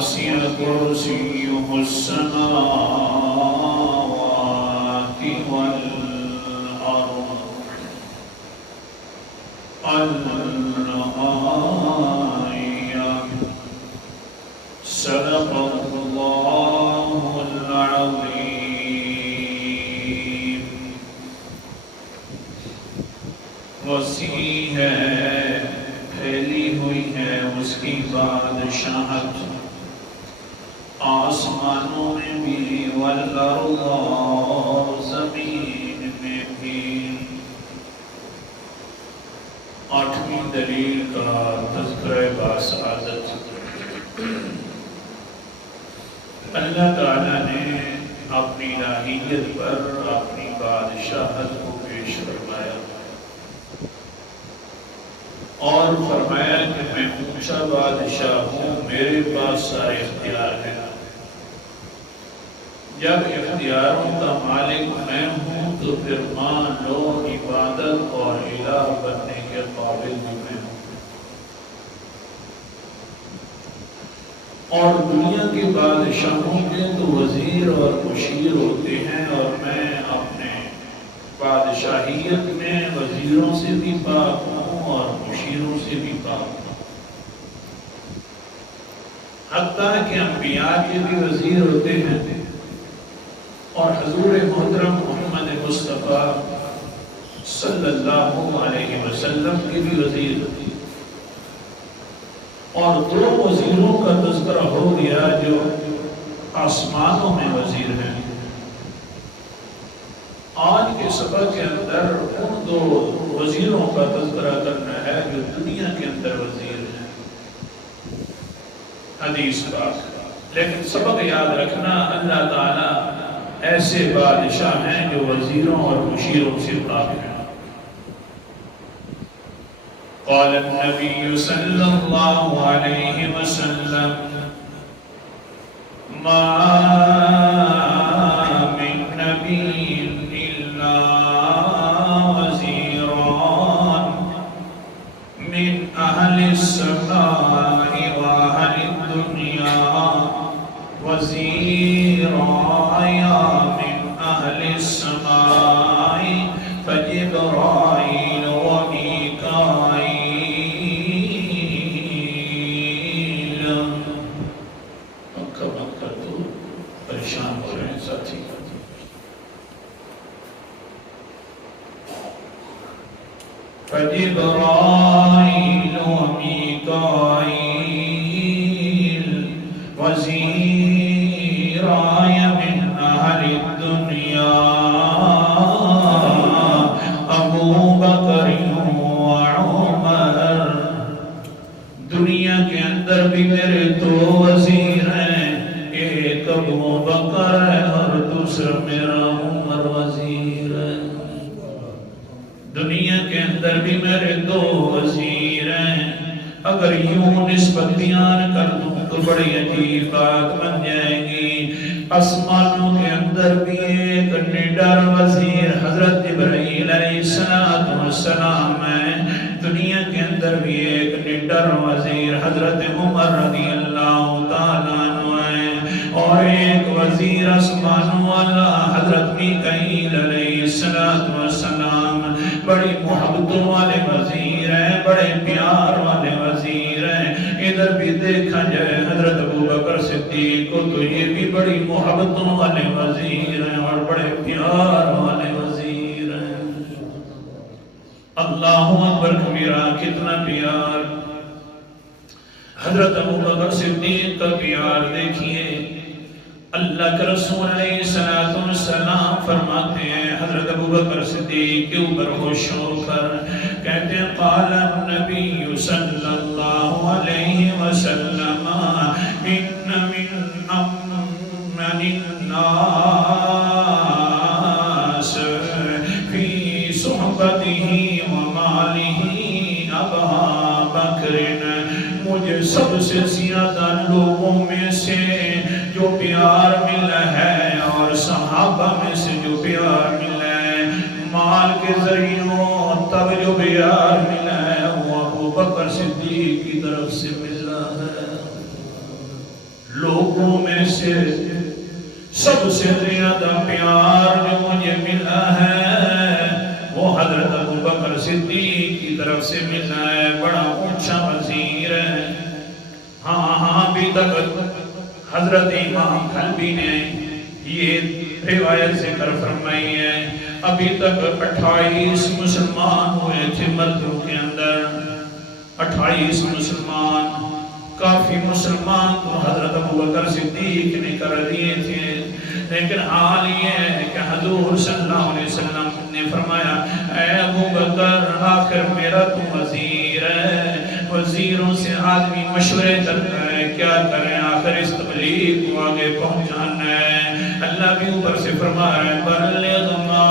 وسع كرسيه السماوات والأرض الآية صدق الله العظيم وسیع ہے پھیلی ہوئی ہے اس کی بادشاہت آسمانوں میں بھی والارض اور زمین میں بھی آٹھویں دلیل کا تذکرہ باسعادت اللہ تعالیٰ نے اپنی الہیت پر اپنی بادشاہت کو پیش فرمایا اور فرمایا کہ میں اونچا بادشاہ ہوں میرے پاس سارے اختیار ہیں جب اختیاروں کا مالک میں ہوں تو پھر مان لو عبادت اور الہ بننے کے قابل بھی میں ہوں اور دنیا کے بادشاہوں کے تو وزیر اور مشیر ہوتے ہیں اور میں اپنے بادشاہیت میں وزیروں سے بھی پاک ہوں اور مشیروں سے بھی پاک ہوں حتیٰ کہ انبیاء کے بھی وزیر ہوتے ہیں اور حضور محترم محمد مصطفیٰ صلی اللہ علیہ وسلم کے بھی وزیر ہوتے ہیں اور دو وزیروں کا تذکرہ ہو گیا جو آسمانوں میں وزیر ہیں آج کے سبق کے اندر ان دو وزیروں کا تذکرہ کرنا ہے جو دنیا کے اندر وزیر ہیں حدیث پاک لیکن سبق یاد رکھنا اللہ تعالیٰ ایسے بادشاہ ہیں جو وزیروں اور مشیروں سے پاک ہیں قال النبي صلى الله عليه وسلم ما من نبي إلا وزيران من أهل السماء وأهل الدنيا وزيرايا من أهل السماء فجبرائيل وميكائيل پریشان ہو رہے ہیں ساتھی فجبرائيل وميكائيل وزيراي من أهل الدنيا أبو بكر وعمر دنیا کے اندر بھی میرے دو وزیر ہیں ایک ابو بکر ہے اور دوسرا میرا عمر وزیر ہے دنیا کے اندر بھی میرے دو وزیر ہیں اگر یوں نسبت بیان کر دوں تو بڑی عجیب بات بن جائے گی آسمانوں کے اندر بھی ایک نڈر وزیر حضرت جبرائیل علیہ السلام ہے دنیا کے اندر بھی ایک نڈر وزیر حضرت عمر رضی اللہ تعالیٰ عنہ ہے اور ایک وزیر آسمانوں والا حضرت میکائیل علیہ السلام بڑی محبتوں والے وزیر ہیں بڑے پیار والے وزیر ہیں ادھر بھی دیکھا جائے حضرت ابو بکر صدیق کو تو یہ بھی بڑی محبتوں والے وزیر ہیں اور بڑے پیار والے وزیر ہیں اللہ اکبر کبیرہ کتنا پیار حضرت ابو بکر صدیق کا پیار دیکھیے اللہ کے رسول علیہ السلام فرماتے ہیں حضرت ابو بکر صدیق کے اوپر خوش ہو کر کہتے ہیں قال النبی صلی اللہ علیہ وسلم ان من امن الناس فی صحبته ومالہ ابا بکر مجھے سب سے زیادہ لوگوں میں سے جو پیار ملا ہے اور صحابہ میں سے جو پیار ملا ہے مال کے ذریعوں تب جو پیار ملا ہے وہ ابو بکر صدیق کی طرف سے ملا ہے سے سب سے زیادہ پیار جو مجھے ملا ہے وہ حضرت ابوبکر صدیق کی طرف سے ملا ہے. بڑا اونچا وزیر ہے. ہاں ابھی تک حضرت امام حلبی نے یہ روایت ذکر فرمائی ہے. ابھی تک 28 مسلمان ہوئے تھے مردوں کے اندر. 28 مسلمان. کافی مسلمان تو حضرت ابوبکر صدیق نے کر دیے تھے، لیکن حال یہ ہے کہ حضور صلی اللہ علیہ وسلم نے فرمایا اے ابوبکر آخر میرا تو وزیر ہے. وزیروں سے آدمی مشورے کرتا ہے کیا کریں، آخر اس تبلیغ کو آگے پہنچانا ہے. اللہ بھی اوپر سے فرما رہا ہے بلغ ما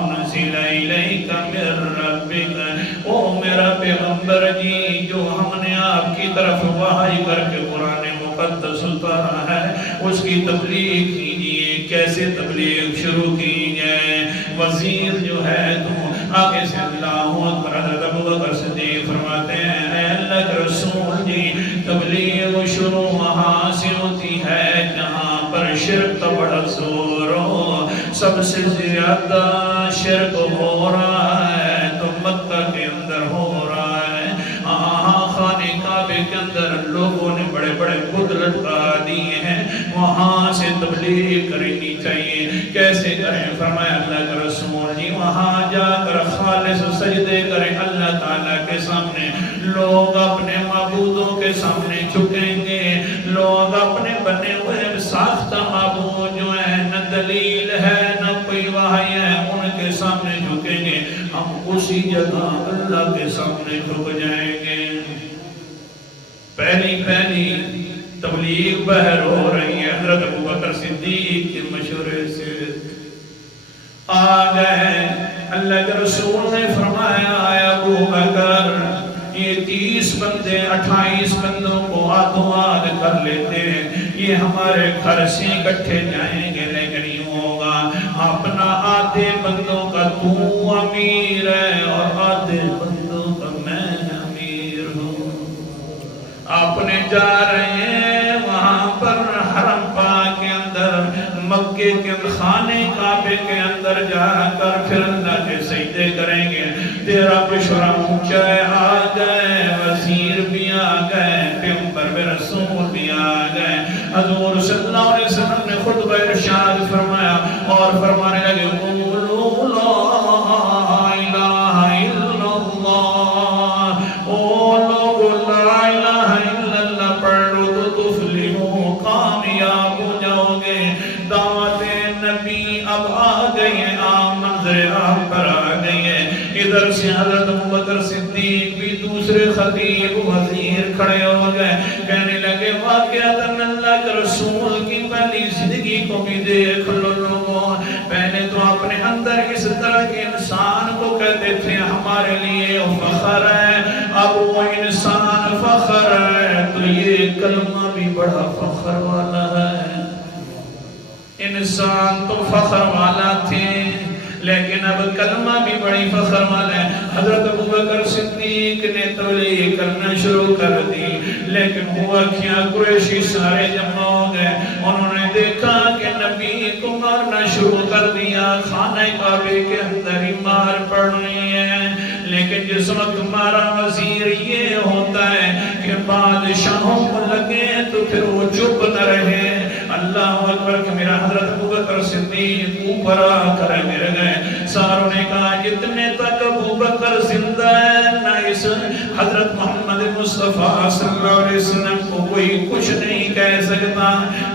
انزل الیک من ربک. او میرا پیغمبر جی جو ہم نے آپ کی طرف وحی کر کے قرآن مقدس اتارا ہے اس کی تبلیغ کیجئے. کیسے تبلیغ شروع کی جائے؟ وزیر جو ہے تو آگے سے اللہ اکبر. حضرت ابوبکر صدیق فرماتے ہیں اے اللہ کے رسول جی تبلیغ شروع وہاں سے ہوتی ہے جہاں پر شرک کا بڑا زور ہو. سب سے زیادہ شرک ہو رہا ہے تو مکہ کے اندر ہو رہا ہے. خانے کعبے کے اندر لوگوں نے بڑے بڑے بت لٹکا دیے ہیں، وہاں سے تبلیغ کرنی چاہیے. کیسے کریں؟ فرمایا اللہ کے رسول جی وہاں جا کر خالص سجدے کریں اللہ تعالیٰ کے سامنے. لوگ اپنے معبودوں کے سامنے جھکیں گے. لوگ اپنے بنے ہوئے ساختہ معبود جو ہے نہ دلیل ہے نہ کوئی وحی ہے ان کے سامنے جھکیں گے. ہم اسی جگہ اللہ کے سامنے جھک جائیں گے. پہلی تبلیغ بہر ہو رہی ہے. حضرت ابوبکر صدیق کے مشورے سے آ گئے. اللہ کے رسول نے فرمایا اے ابوبکر یہ 30 بندے 28 بندوں کو ہاتھوں ہاتھ کر لیتے ہیں. یہ ہمارے گھر سے اکٹھے جائیں گے لیکن یوں ہوگا اپنا آدھے بندوں کا تو امیر ہے اور آدھے بندوں کا میں امیر ہوں. اپنے جا رہے ہیں وہاں پر حرم پاک کے اندر مکے کے خانے کعبے کے اندر جا کر پھر اللہ کے سجدے کریں گے. تیرا بشرا اونچا ہے. آ گئے وزیر بھی آ گئے، پیغمبر و رسول بھی آ گئے. حضور صلی اللہ علیہ وسلم نے خطبہ ارشاد فرمایا اور فرمانے لگے قولوا لا الہ الا اللہ. او لوگ لا الہ الا اللہ پڑھ لو تو تفلحو کامیاب ہو جاؤ گے. دعوت نبی اب آ گئی ہے، منظر عام پر آ گئی ہے. ادھر سے حضرت ابوبکر صدیق بھی دوسرے خطیب وزیر کھڑے ہو گئے. کہنے لگے واقعتاً اللہ کے رسول کی پہلی زندگی کو بھی دیکھ لو لوگوں. پہلے تو اپنے اندر اس طرح کے انسان کو کہتے تھے ہمارے لیے فخر ہے. اب وہ انسان فخر ہے تو یہ کلمہ بھی بڑا فخر والا ہے. انسان تو فخر والا تھے لیکن اب کلمہ بھی بڑی فخر والا ہے. حضرت ابوبکر صدیق نے تبلیغ کرنا شروع کر دی لیکن ہوا کیا قریشی سارے جمع ہو گئے. انہوں نے دیکھا کہ نبی کو مارنا شروع کر دیا. خانہ کعبے کے اندر ہی مار پڑ رہی ہے. لیکن جس وقت ہمارا وزیر یہ ہوتا ہے کہ بادشاہوں کو لگے تو پھر وہ چپ نہ رہے. اللہ اکبر کہ میرا حضرت ابوبکر صدیق اوپر آ کر گر گئے. ساروں نے کہا جتنے تک ابوبکر زندہ ہے نہ اس حضرت محمد مصطفیٰ صلی اللہ علیہ وسلم کو کوئی کچھ نہیں کہہ سکتا.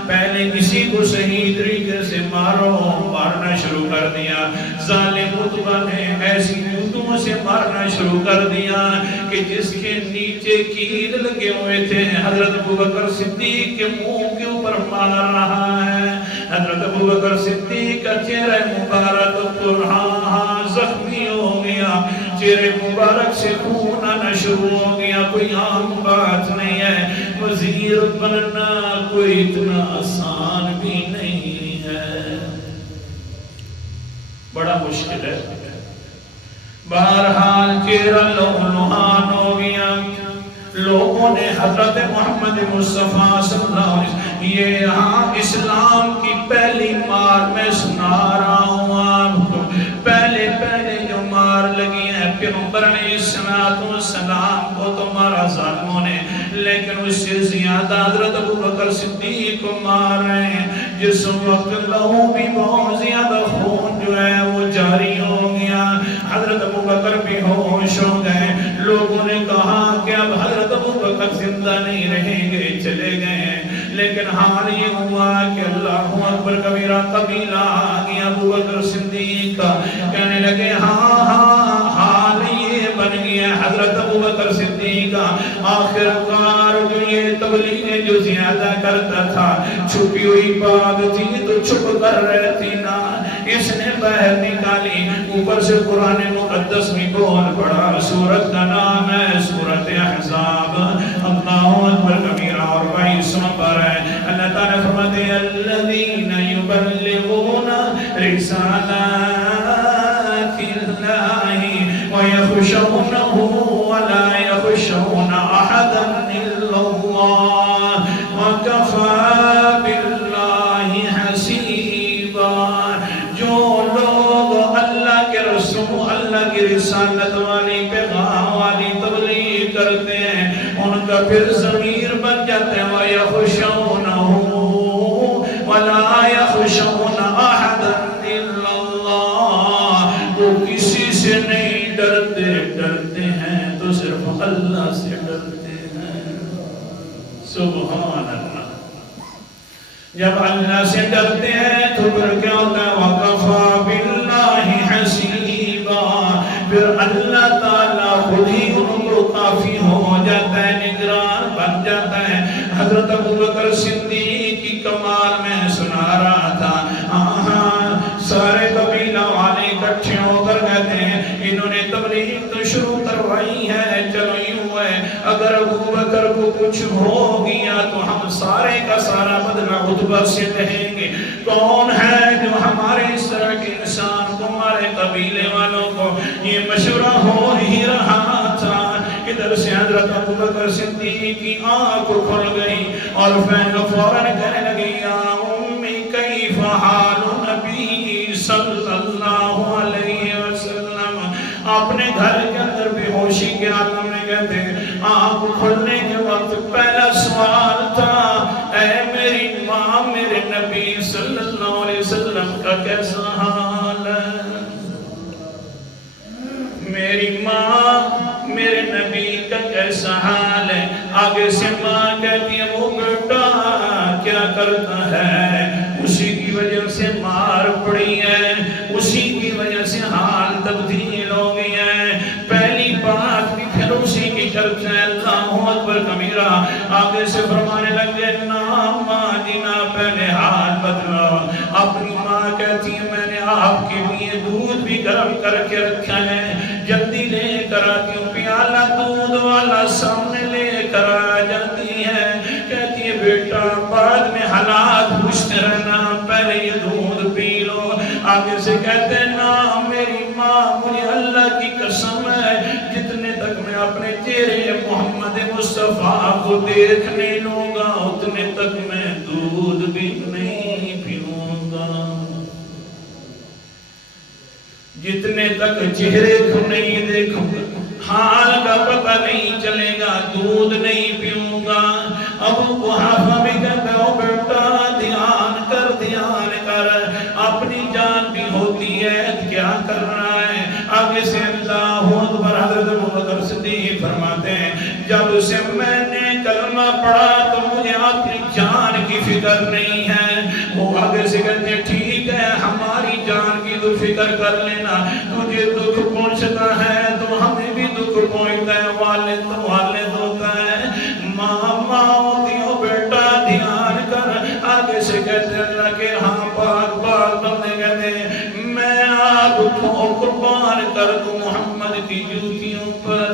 پہلے کسی کو صحیح طریقے سے مارنا شروع کر دیا. ظالم عتبہ نے ایسی جوتوں سے مارنا شروع کر دیا کہ جس کے نیچے کیل لگے ہوئے تھے حضرت ابوبکر صدیق کے منہ کے اوپر مار رہا ہے. حضرت ابوبکر صدیق کا چہرہ مبارک زخمی ہو گیا. چہرے مبارک سے خون آنا شروع ہو گیا. کوئی عام بات نہیں ہے. وزیر بننا کوئی اتنا آسان بھی نہیں ہے، بڑا مشکل ہے. بہرحال چہرہ لوہان ہو گیا. لوگوں نے حضرت محمد مصطفیٰ صلی اللہ علیہ وسلم یہ یہاں اسلام کی پہلی مار میں سنا رہا ہوں آپ کو. پہلے جو مار لگی ہے پیغمبر علیہ السلام کو تو مارا ظالموں نے، لیکن اس سے زیادہ حضرت ابوبکر صدیق کو مار رہے ہیں. جس وقت لہو بھی بہت زیادہ خون جو ہے وہ جاری ہو گیا، حضرت ابوبکر بھی ہوش ہو گئے. لوگوں نے کہا کہ اب حضرت ابوبکر زندہ نہیں رہیں گے، چلے گئے. لیکن حال یہ ہوا کہ اللہ اکبر کبیرہ قبیلہ آ گیا ابوبکر صدیق کا. کہنے لگے ہاں حال یہ بن گیا حضرت ابوبکر صدیق کا. آخر کار جو یہ تبلیغ جو زیادہ کرتا تھا، چھپی ہوئی بات تھی تو چھپ کر رہتی نا، اس نے باہر نکالی. اوپر سے قرآن مقدس میں بول پڑا. سورت کا نام ہے سورت احزاب. اللہ اکبر کبیرہ اور 22 پر ہے. اللہ تعالیٰ فرماتے ہیں الذین یبلغون رسالات اللہ ویخشونہ ولا یخشون احدا الا اللہ وکفی باللہ حسیبا. جو لوگ اللہ کے رسول، اللہ کی رسالت والی پیغام والی تبلیغ کرتے ہیں، ان کا پھر ضمیر بن جاتے ہیں وَيَخْشَوْنَهُ وَلَا يَخْشَوْنَ أَحَدًا إِلَّا اللَّهِ. وہ کسی سے نہیں ڈرتے، ڈرتے ہیں تو صرف اللہ سے ڈرتے ہیں. سبحان اللہ. جب اللہ سے ڈرتے ہیں تو پھر کیا ہوتا ہے وَقَفَى بِاللَّهِ حَسِيبًا. پھر اللہ تعالیٰ خود ہی ان کو کافی ہو جاتا ہے، نگران بن جاتا ہے. حضرت ابوبکر صدیق کی کمال میں سنا رہا تھا. سارے قبیلہ والے اکٹھے ہو کر کہتے ہیں انہوں نے تبلیغ تو شروع کروائی ہے، چلو یوں ہے اگر ابوبکر کو کچھ ہو گیا تو ہم سارے کا سارا بدلہ عتبہ سے لیں گے. کون ہے جو ہمارے اس طرح کے انسان کو، ہمارے قبیلے والوں کو؟ یہ مشورہ ہو ہی رہا تھا. ادھر سے حضرت ابوبکر صدیق کی آنکھ کھل گئی اور فوراً کہنے لگی یا امی کیف حال نبی صلی اللہ علیہ وسلم. اپنے گھر کے اندر بے ہوشی کے عالم میں کہتے ہیں آنکھ کھلنے کے وقت پہلا سوال تھا اے میری ماں میرے نبی صلی اللہ علیہ وسلم کا کیسا حال ہے؟ میری ماں میرے نبی کا کیسا حال ہے؟ آگے سے ماں کہتی ہے وہ بیٹا کیا کرتا ہے، اسی کی وجہ سے مار پڑی ہے، اسی کی وجہ سے حال تبدیل ہو گئی ہے. پہلی بات بھی پھر اسی کی کرتا ہے. اللہ اکبر کبیرہ. آگے سے فرمانے لگے نا ماں جنا پہلے حال بدلا. اپنی ماں کہتی ہے میں نے آپ کے لیے دودھ بھی گرم کر کے رکھا ہے، جلدی لے کر آتی ہوں. پیالہ دودھ والا سامنے لے کر آ جاتی ہے. کہتی ہے بیٹا بعد میں حالات پوچھتے رہنا، پہلے یہ دودھ پی لو. آگے سے کہتے ہیں نا میری ماں مجھے اللہ کی قسم ہے جتنے تک میں اپنے چہرے محمد مصطفیٰ کو دیکھ نہیں لوں گا اتنے تک میں دودھ بھی نہیں پیوں گا. جتنے تک چہرے کو نہیں دیکھوں گا حال کا پتہ نہیں چلے گا، دودھ نہیں پیوں گا. ابو قحافہ بھی کہتا ہے بیٹا دھیان کر اپنی جان بھی ہوتی ہے کیا کر رہا ہے. آگے سے اللہ اکبر. حضرت ابوبکر صدیق فرماتے ہیں جب سے میں نے کلمہ پڑھا تو مجھے اپنی جان کی فکر نہیں ہے. وہ آگے سے کہتے ہیں ٹھیک ہے ہماری جان کی تو فکر کر لینا، تجھے دکھ پہنچتا ہے تو ہمیں بھی دکھ پہنچتا ہے، والد تو والد ہوتا ہے، ماں ماں ہوتی ہو بیٹا دھیان کر. آگے سے کہتے ہیں اللہ کے ہاں پاک پاک بندے کہتے ہیں میں آپ کو قربان کر دوں محمد کی جوتیوں پر.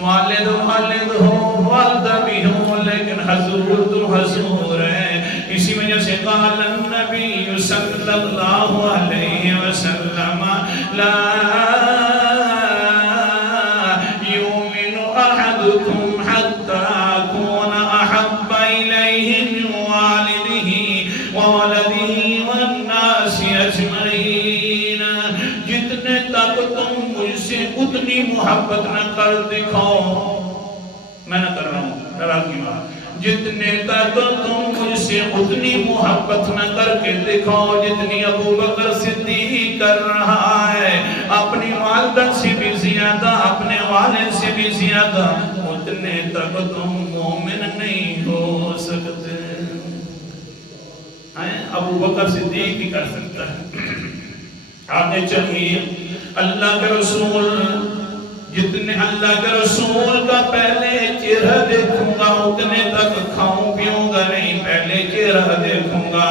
والد والد ہو والدہ بھی ہو لیکن حضور تو حضور ہے. اسی وجہ سے قال النبی صلی اللہ علیہ وسلم لا یؤمن احدکم حتی اکون احب الیہ محبت نہ کر دکھاؤ، میں نہ کر رہا ہوں، ڈرا کی بات، جتنے تک تم مجھ سے اتنی محبت نہ کر کے دکھاؤ جتنی ابو بکر صدیق کر رہا ہے، اپنی والدہ سے بھی زیادہ، اپنے والد سے بھی زیادہ، اتنے تک تم مومن نہیں ہو سکتے۔ ابو بکر صدیق ہی کر سکتا ہے۔ آگے چلیے، اللہ کے رسول، جتنے اللہ کے رسول کا پہلے چہرہ دیکھوں گا اتنے تک کھاؤں پیوں گا نہیں، پہلے چہرہ دیکھوں گا۔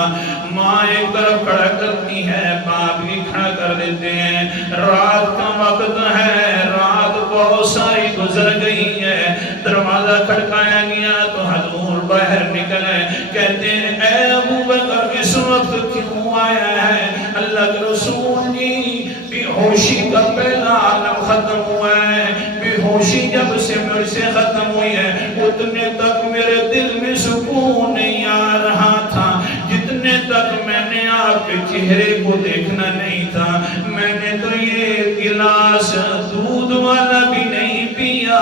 ماں ایک طرف کھڑا کرتی ہے، باپ بھی کھڑا کر دیتے ہیں، رات کا وقت ہے، رات بہت ساری گزر گئی ہے، دروازہ کھڑکایا گیا تو حضور باہر نکلے، کہتے ہیں اے ابو بکر اس وقت کیوں آیا ہے؟ اللہ کے رسول جی بے ہوشی کا پہلا عالم ختم ہوا ہے، بے ہوشی جب سے میرے سے ختم ہوئی ہے اتنے تک میرے دل میں سکون نہیں آ رہا تھا، جتنے تک میں نے آپ کے چہرے کو دیکھنا نہیں تھا، میں نے تو یہ گلاس دودھ والا بھی نہیں پیا،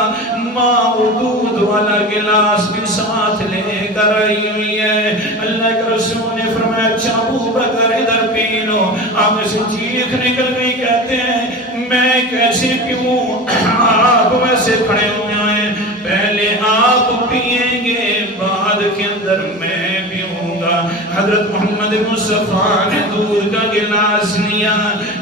ماں وہ دودھ والا گلاس بھی ساتھ لے کر آئی ہوئی ہے۔ اللہ کے رسول نے فرمایا اچھا ابو بکر ادھر پی لو، آپ سے چیخ نکل گئی، کہتے ہیں میں کیسے پیوں؟ آپ ویسے کھڑے ہوئے ہیں، پہلے آپ پیئیں گے بعد کے اندر میں پیوں گا۔ حضرت محمد مصطفیٰ نے دودھ کا گلاس لیا،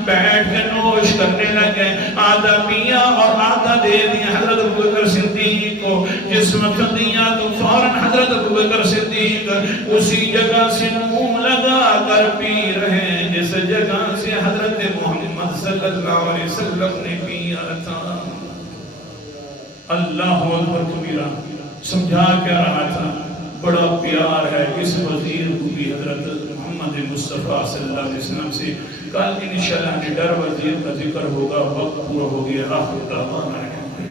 بیٹھ کے نوش کرنے لگے، آدھا پیا اور آدھا دے دیا حضرت ابو بکر صدیق کو، جس وقت دیا تو فوراً حضرت ابو بکر صدیق اسی جگہ سے منہ لگا کر پی رہے ہیں جس جگہ سے حضرت محمد صلی اللہ علیہ وسلم نے پیا تھا۔ اللہ اکبر کبیرہ، سمجھا کیا رہا تھا؟ بڑا پیار ہے اس وزیر کو بھی حضرت محمد مصطفیٰ صلی اللہ علیہ وسلم سے۔ کل انشاءاللہ نڈر وزیر کا ذکر ہوگا، وقت پورا ہو گیا، آخر دعوانا ہے۔